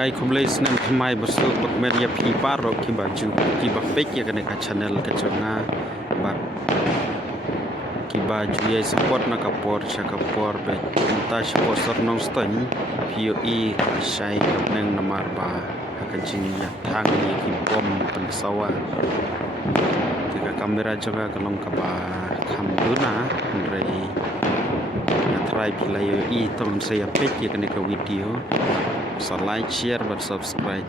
Ai kumlais nam thamai besuk bak media pipar ro ki baju ki bak pek ya kene ka channel ka chonga bak ki baju ye support na kapor cha kapor be ta sponsor nong stan POE sai nang namar ba ka jinya thang ni ki bom pen sawa tika kamera juga kalong ka ba kham duna rei try pilai i tom saya pek ya kene ka video so like share but subscribe.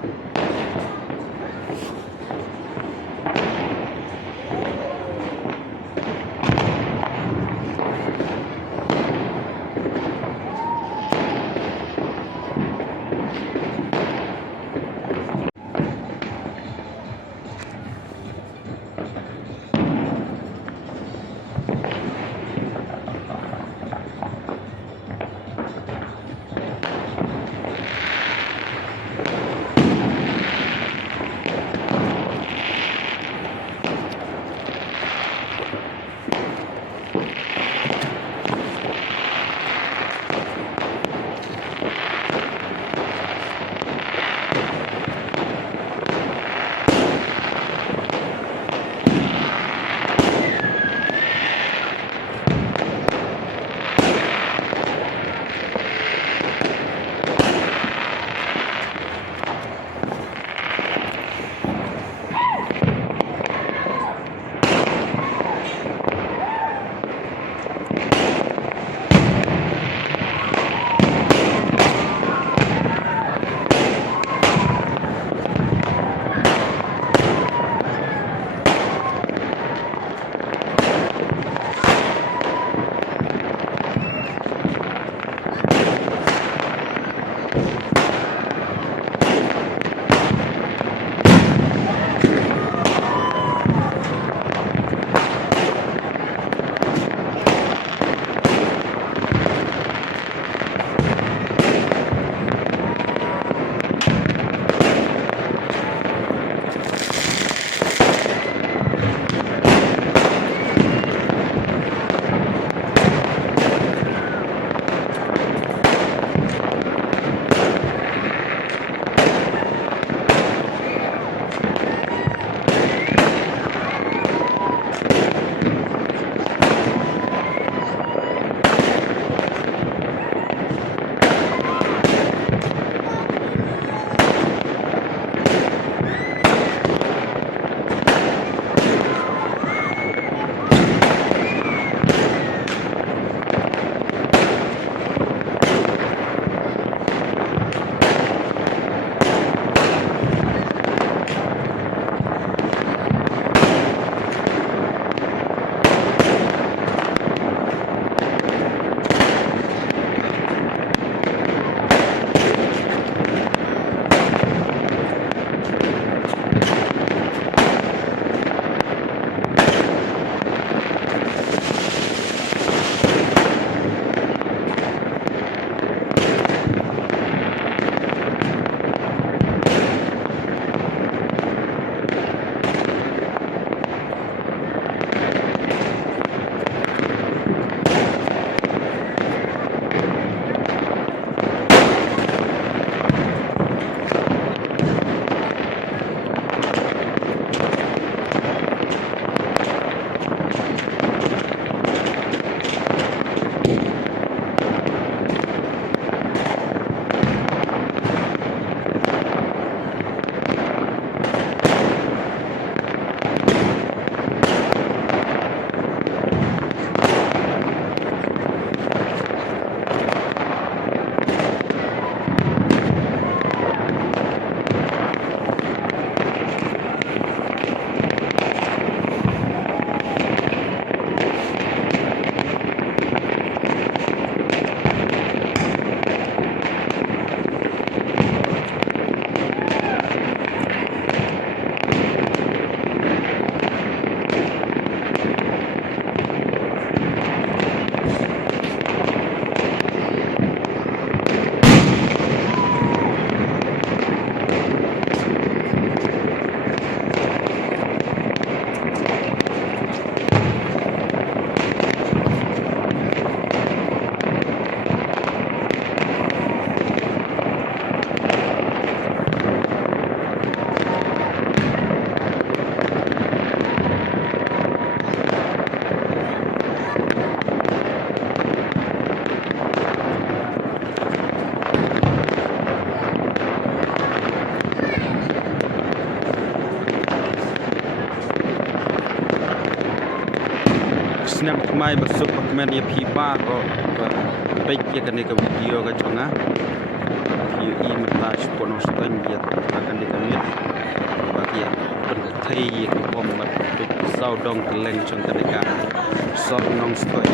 mai besuk pakmen ya pipa ko baik ya kan ke video ka chonga video I montage pono stan ya akan dikamit bagi ya pengatai ke bom mat sau dong keleng chong kaneka sor nong stoi